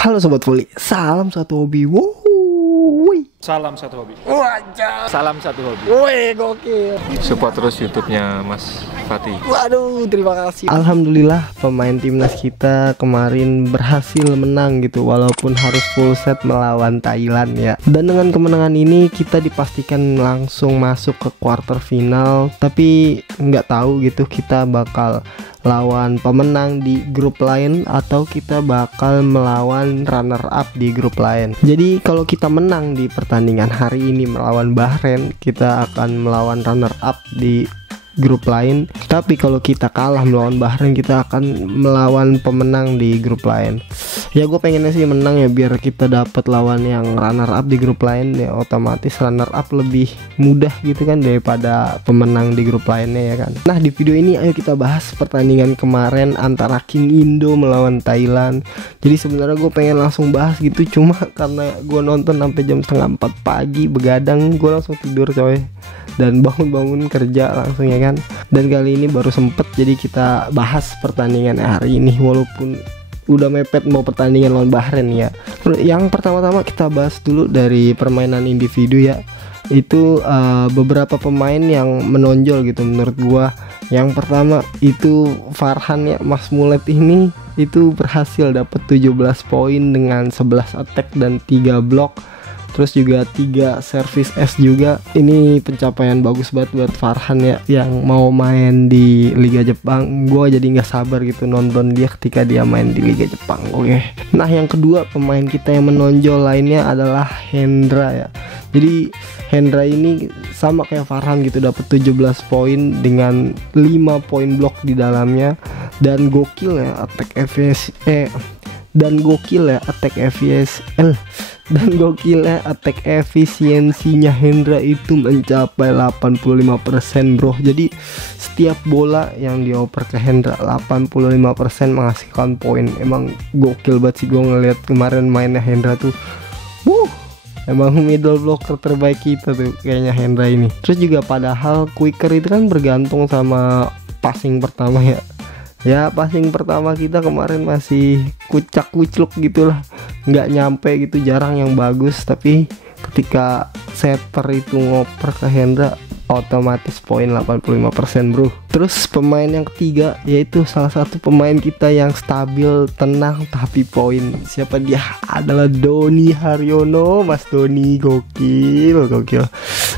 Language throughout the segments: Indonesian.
Halo Sobat Voli, salam satu hobi. Wuih. Salam satu hobi. Wajah. Salam satu hobi. Wih, gokil. Support terus YouTube-nya Mas Fatih. Waduh, terima kasih. Alhamdulillah pemain timnas kita kemarin berhasil menang gitu, walaupun harus full set melawan Thailand ya. Dan dengan kemenangan ini kita dipastikan langsung masuk ke quarter final. Tapi nggak tahu gitu kita bakal lawan pemenang di grup lain atau kita bakal melawan runner up di grup lain. Jadi kalau kita menang di pertandingan hari ini melawan Bahrain, kita akan melawan runner up di grup lain. Tapi kalau kita kalah melawan Bahrain, kita akan melawan pemenang di grup lain. Ya gue pengennya sih menang ya, biar kita dapat lawan yang runner up di grup lain ya, otomatis runner up lebih mudah gitu kan daripada pemenang di grup lainnya ya kan. Nah di video ini ayo kita bahas pertandingan kemarin antara King Indo melawan Thailand. Jadi sebenarnya gue pengen langsung bahas gitu, cuma karena gue nonton sampai jam setengah 4 pagi begadang, gue langsung tidur coy, dan bangun-bangun kerja langsung ya kan. Dan kali ini baru sempet, jadi kita bahas pertandingan hari ini walaupun udah mepet mau pertandingan lawan Bahrain ya. Yang pertama-tama kita bahas dulu dari permainan individu ya. Itu beberapa pemain yang menonjol gitu menurut gua. Yang pertama itu Farhan ya, Mas Mulet ini itu berhasil dapat 17 poin dengan 11 attack dan 3 block. Terus juga 3 service S juga. Ini pencapaian bagus banget buat Farhan ya, yang mau main di Liga Jepang. Gue jadi nggak sabar gitu nonton dia ketika dia main di Liga Jepang. Oke. Nah yang kedua pemain kita yang menonjol lainnya adalah Hendra ya. Jadi Hendra ini sama kayak Farhan gitu, dapat 17 poin dengan 5 poin blok di dalamnya. Dan gokil ya attack efisiensinya Hendra itu mencapai 85% bro. Jadi setiap bola yang dioper ke Hendra 85% menghasilkan poin. Emang gokil banget sih gue ngeliat kemarin mainnya Hendra tuh. Emang middle blocker terbaik kita tuh kayaknya Hendra ini. Terus juga padahal quicker itu kan bergantung sama passing pertama ya. Ya passing pertama kita kemarin masih kucak-kucluk gitulah, nggak nyampe gitu, jarang yang bagus. Tapi ketika setter itu ngoper ke Hendra otomatis poin 85% bro. Terus pemain yang ketiga yaitu salah satu pemain kita yang stabil, tenang tapi poin. Siapa dia? Adalah Doni Haryono. Mas Doni gokil.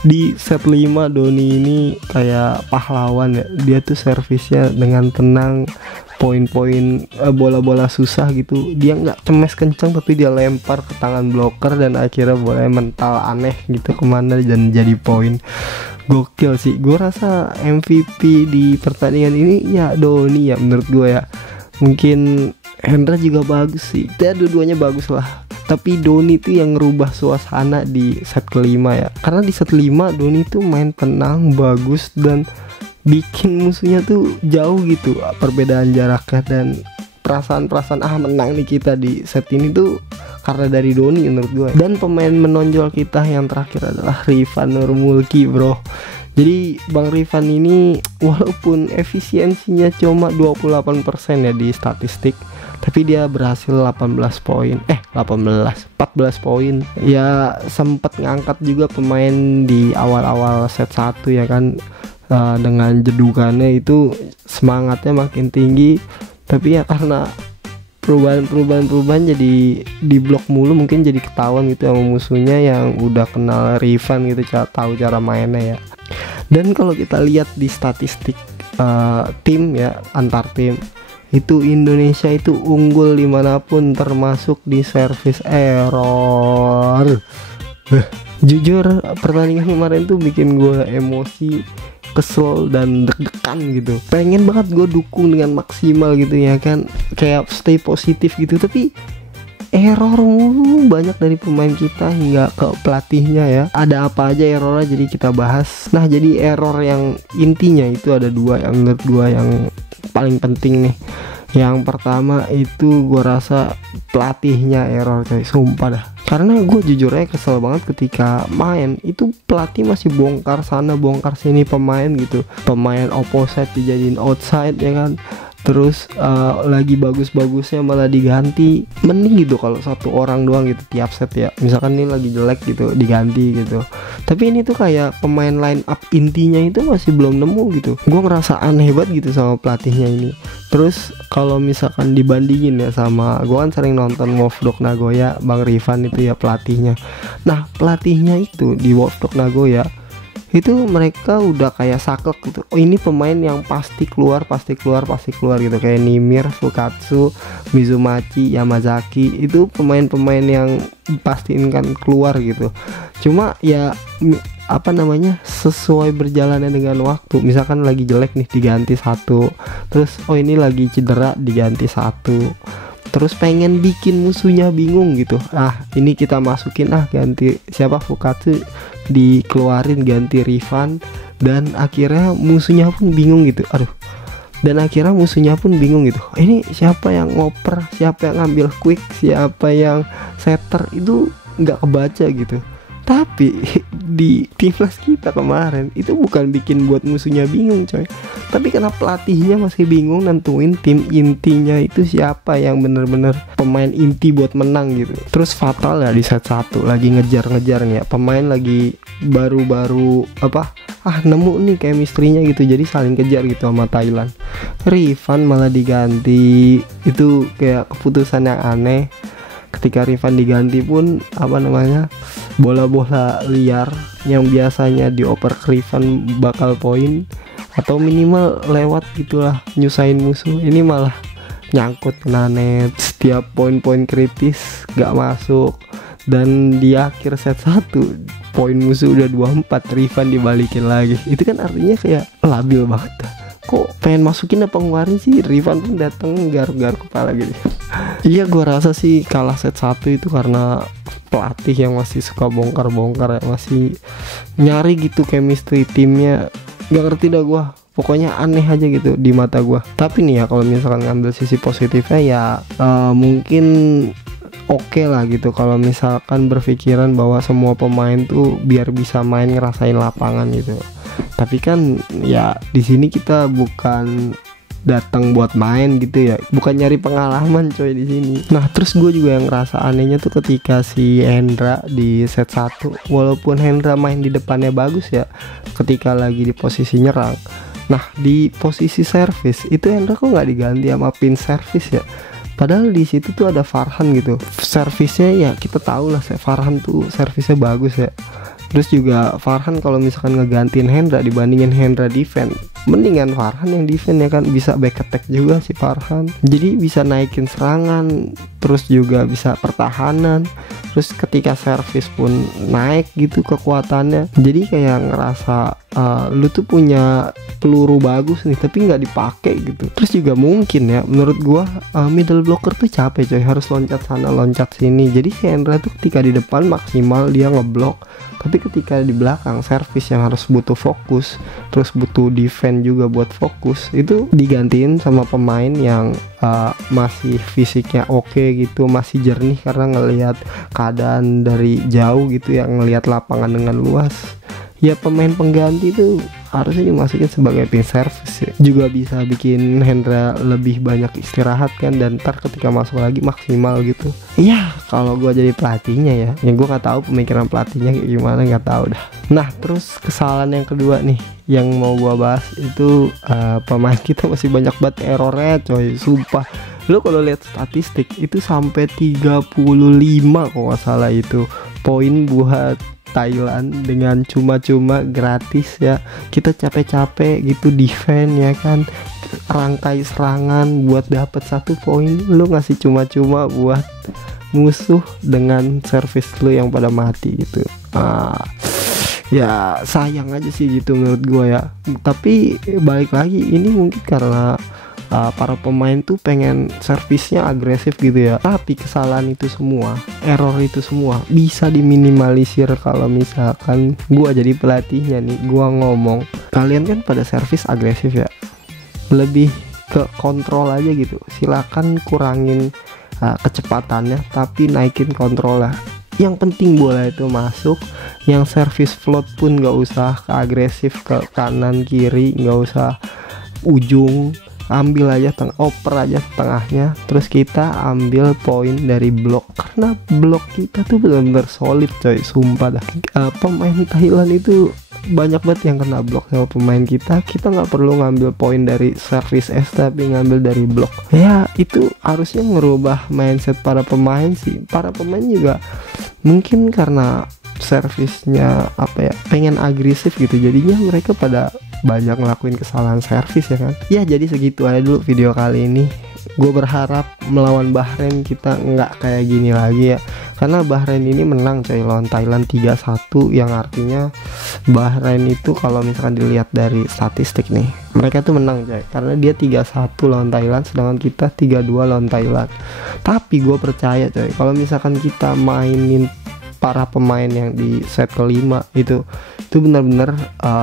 Di set 5 Doni ini kayak pahlawan ya. Dia tuh servisnya dengan tenang, poin-poin bola-bola susah gitu dia nggak cemes kenceng, tapi dia lempar ke tangan blocker dan akhirnya bolanya mental aneh gitu kemana dan jadi poin. Gokil sih, gue rasa MVP di pertandingan ini ya Doni ya menurut gue ya. Mungkin Hendra juga bagus sih, ya dua-duanya bagus lah. Tapi Doni tuh yang ngerubah suasana di set kelima ya. Karena di set 5 Doni tuh main tenang, bagus, dan bikin musuhnya tuh jauh gitu perbedaan jaraknya. Dan perasaan-perasaan menang nih kita di set ini tuh karena dari Doni menurut gue. Dan pemain menonjol kita yang terakhir adalah Rifan Nurmulki bro. Jadi Bang Rifan ini walaupun efisiensinya cuma 28% ya di statistik, tapi dia berhasil 14 poin. 14 poin. Ya sempat ngangkat juga pemain di awal-awal set 1 ya kan. Dengan jedukannya itu semangatnya makin tinggi. Tapi ya karena perubahan jadi di blok mulu, mungkin jadi ketahuan gitu sama musuhnya yang udah kenal Rifan gitu, tahu cara mainnya ya. Dan kalau kita lihat di statistik tim ya, antar tim itu Indonesia itu unggul dimanapun termasuk di service error. Jujur pertandingan kemarin tuh bikin gue emosi, kesel dan deg-degan gitu. Pengen banget gue dukung dengan maksimal gitu ya kan, kayak stay positif gitu, tapi error mulu banyak dari pemain kita hingga ke pelatihnya ya. Ada apa aja errornya, jadi kita bahas. Nah jadi error yang intinya itu ada 2 yang menurut gue yang paling penting nih. Yang pertama itu gue rasa pelatihnya error coy, sumpah dah. Karena gue jujur aja kesel banget ketika main itu pelatih masih bongkar sana bongkar sini pemain gitu. Pemain opposite dijadiin outside ya kan. terus lagi bagus-bagusnya malah diganti. Mending gitu kalau satu orang doang gitu tiap set ya, misalkan ini lagi jelek gitu diganti gitu. Tapi ini tuh kayak pemain line up intinya itu masih belum nemu gitu. Gue ngerasa aneh banget gitu sama pelatihnya ini. Terus kalau misalkan dibandingin ya sama, gue kan sering nonton Wolfsburg Nagoya, Bang Rifan itu ya pelatihnya. Nah pelatihnya itu di Wolfsburg Nagoya itu mereka udah kayak saklek gitu. Oh ini pemain yang pasti keluar gitu, kayak Nimir, Fukatsu, Mizumachi, Yamazaki, itu pemain-pemain yang pastiin kan keluar gitu. Cuma ya sesuai berjalannya dengan waktu, misalkan lagi jelek nih diganti satu, terus oh ini lagi cedera diganti satu, terus pengen bikin musuhnya bingung gitu. Ini kita masukin ganti siapa, Fukatsu dikeluarin ganti Rifan, dan akhirnya musuhnya pun bingung gitu. Ini siapa yang ngoper, siapa yang ngambil quick, siapa yang setter, itu nggak kebaca gitu. Tapi di timnas kita kemarin itu bukan bikin buat musuhnya bingung coy, tapi karena pelatihnya masih bingung nentuin tim intinya itu siapa yang bener-bener pemain inti buat menang gitu. Terus fatal ya di set 1 lagi ngejar-ngejarnya, pemain lagi baru-baru nemu nih chemistry-nya gitu, jadi saling kejar gitu sama Thailand. Rifan malah diganti, itu kayak keputusan yang aneh. Ketika Rifan diganti pun bola-bola liar yang biasanya dioper ke Rifan bakal poin atau minimal lewat gitulah nyusahin musuh, ini malah nyangkut kena net. Setiap poin-poin kritis gak masuk, dan di akhir set 1 poin musuh udah 24, Rifan dibalikin lagi. Itu kan artinya kayak labil banget. Kok pengen masukin apa ngeluarin sih, Rifan pun dateng gar-gar kepala gitu. Iya, gua rasa sih kalah set 1 itu karena pelatih yang masih suka bongkar-bongkar ya, masih nyari gitu chemistry timnya. Gak ngerti dah gua, pokoknya aneh aja gitu di mata gua. Tapi nih ya, kalau misalkan ngambil sisi positifnya ya mungkin oke lah gitu kalau misalkan berpikiran bahwa semua pemain tuh biar bisa main ngerasain lapangan gitu. Tapi kan ya di sini kita bukan datang buat main gitu ya, bukan nyari pengalaman coy di sini. Nah terus gue juga yang ngerasa anehnya tuh ketika si Hendra di set 1, walaupun Hendra main di depannya bagus ya ketika lagi di posisi nyerang, nah di posisi servis itu Hendra kok nggak diganti sama pin servis ya. Padahal di situ tuh ada Farhan gitu, servisnya ya kita tahu lah Farhan tuh servisnya bagus ya. Terus juga Farhan kalau misalkan ngegantiin Hendra dibandingin Hendra defense, mendingan Farhan yang defense ya kan, bisa back attack juga si Farhan, jadi bisa naikin serangan, terus juga bisa pertahanan, terus ketika servis pun naik gitu kekuatannya. Jadi kayak ngerasa lu tuh punya peluru bagus nih tapi nggak dipakai gitu. Terus juga mungkin ya menurut gua middle blocker tuh capek coy, harus loncat sana loncat sini. Jadi si Hendra tuh ketika di depan maksimal dia ngeblok, tapi ketika di belakang servis yang harus butuh fokus, terus butuh defense juga buat fokus, itu digantiin sama pemain yang masih fisiknya oke gitu, masih jernih karena ngelihat keadaan dari jauh gitu ya, ngelihat lapangan dengan luas. Ya pemain pengganti itu harusnya dimasukin sebagai pin service ya. Juga bisa bikin Hendra lebih banyak istirahat kan, dan ntar ketika masuk lagi maksimal gitu. Iya kalau gue jadi pelatihnya ya, yang gue nggak tahu pemikiran pelatihnya kayak gimana, nggak tahu dah. Nah terus kesalahan yang kedua nih yang mau gue bahas itu pemain kita masih banyak banget errornya coy, sumpah. Lo kalau lihat statistik itu sampai 35 kalau nggak salah itu poin buat Thailand dengan cuma-cuma gratis ya. Kita capek-capek gitu defense ya kan, rangkai serangan buat dapat 1 poin, lu ngasih cuma-cuma buat musuh dengan service lu yang pada mati gitu. Ya sayang aja sih gitu menurut gua ya. Tapi balik lagi ini mungkin karena para pemain tuh pengen servisnya agresif gitu ya. Tapi kesalahan itu semua, error itu semua bisa diminimalisir kalau misalkan gua jadi pelatihnya nih, gua ngomong kalian kan pada servis agresif ya, lebih ke kontrol aja gitu. Silakan kurangin kecepatannya tapi naikin kontrol lah. Yang penting bola itu masuk, yang servis float pun gak usah ke agresif ke kanan kiri, gak usah ujung ambil aja oper aja tengahnya, terus kita ambil poin dari blok, karena blok kita tuh benar-benar solid coy, sumpah dah. Pemain Thailand itu banyak banget yang kena blok sama pemain kita nggak perlu ngambil poin dari service tapi ngambil dari blok. Ya itu harusnya ngerubah mindset para pemain sih. Para pemain juga mungkin karena servisnya pengen agresif gitu, jadinya mereka pada banyak ngelakuin kesalahan servis ya kan. Ya jadi segitu aja dulu video kali ini. Gue berharap melawan Bahrain kita nggak kayak gini lagi ya, karena Bahrain ini menang coy lawan Thailand 3-1, yang artinya Bahrain itu kalau misalkan dilihat dari statistik nih, mereka tuh menang coy, karena dia 3-1 lawan Thailand, sedangkan kita 3-2 lawan Thailand. Tapi gue percaya coy, kalau misalkan kita mainin para pemain yang di set kelima itu benar-benar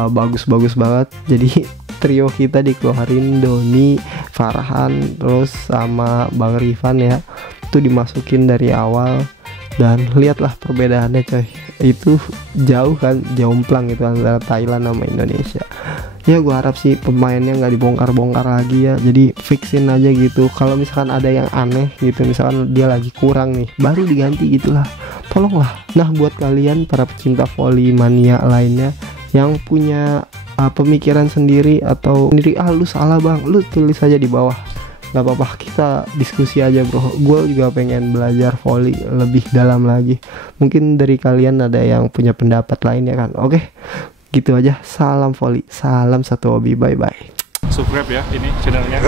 bagus-bagus banget. Jadi trio kita dikeluarin, Doni, Farhan, terus sama Bang Rifan ya, itu dimasukin dari awal. Dan lihatlah perbedaannya coy, itu jauh kan, jomplang itu antara Thailand sama Indonesia. Ya gue harap sih pemainnya nggak dibongkar-bongkar lagi ya, jadi fixin aja gitu. Kalau misalkan ada yang aneh gitu, misalkan dia lagi kurang nih, baru diganti gitulah, tolonglah. Nah buat kalian para pecinta volley mania lainnya yang punya pemikiran sendiri atau sendiri, lu salah bang, lu tulis aja di bawah, nggak apa-apa, kita diskusi aja bro. Gue juga pengen belajar volley lebih dalam lagi, mungkin dari kalian ada yang punya pendapat lain ya kan. Oke, gitu aja, salam volley, salam satu hobi, bye bye. Subscribe ya ini channelnya.